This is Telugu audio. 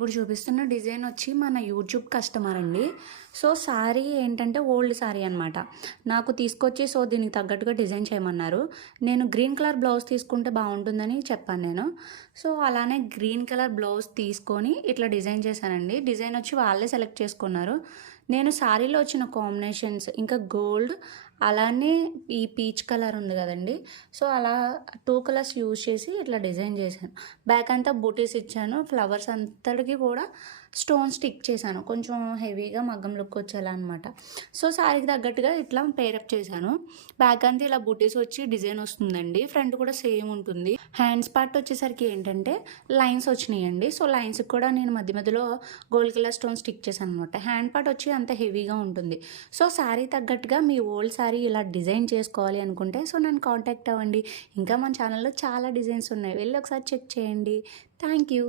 ఇప్పుడు చూపిస్తున్న డిజైన్ వచ్చి మన యూట్యూబ్ కస్టమర్ అండి. సో శారీ ఏంటంటే ఓల్డ్ శారీ అనమాట. నాకు తీసుకొచ్చి దీనికి తగ్గట్టుగా డిజైన్ చేయమన్నారు. నేను గ్రీన్ కలర్ బ్లౌజ్ తీసుకుంటే బాగుంటుందని చెప్పాను నేను. సో అలానే గ్రీన్ కలర్ బ్లౌజ్ తీసుకొని ఇట్లా డిజైన్ చేశానండి. డిజైన్ వచ్చి వాళ్ళే సెలెక్ట్ చేసుకున్నారు. నేను శారీలో వచ్చిన కాంబినేషన్స్ ఇంకా గోల్డ్ అలానే ఈ పీచ్ కలర్ ఉంది కదండి. సో అలా 2 కలర్స్ యూజ్ చేసి ఇట్లా డిజైన్ చేశాను. బ్యాక్ అంతా బూటీస్ ఇచ్చాను. ఫ్లవర్స్ అంతటికి కూడా స్టోన్ స్టిక్ చేశాను. కొంచెం హెవీగా మగ్గం లుక్ వచ్చేలా అనమాట. సో శారీకి తగ్గట్టుగా ఇట్లా పేరప్ చేశాను. బ్యాక్ అంతా ఇలా బూటీస్ వచ్చి డిజైన్ వస్తుందండి. ఫ్రంట్ కూడా సేమ్ ఉంటుంది. హ్యాండ్స్ పార్ట్ వచ్చేసరికి ఏంటంటే లైన్స్ వచ్చినాయండి. సో లైన్స్కి కూడా నేను మధ్య మధ్యలో గోల్డ్ కలర్ స్టోన్ స్టిక్ చేశాను అనమాట. హ్యాండ్ పార్ట్ వచ్చి అంత హెవీగా ఉంటుంది. సో శారీ తగ్గట్టుగా మీ ఓల్డ్ శారీ ఇలా డిజైన్ చేసుకోవాలి అనుకుంటే నన్ను కాంటాక్ట్ అవ్వండి. ఇంకా మన ఛానల్లో చాలా డిజైన్స్ ఉన్నాయి. వెళ్ళి ఒకసారి చెక్ చేయండి. Thank you.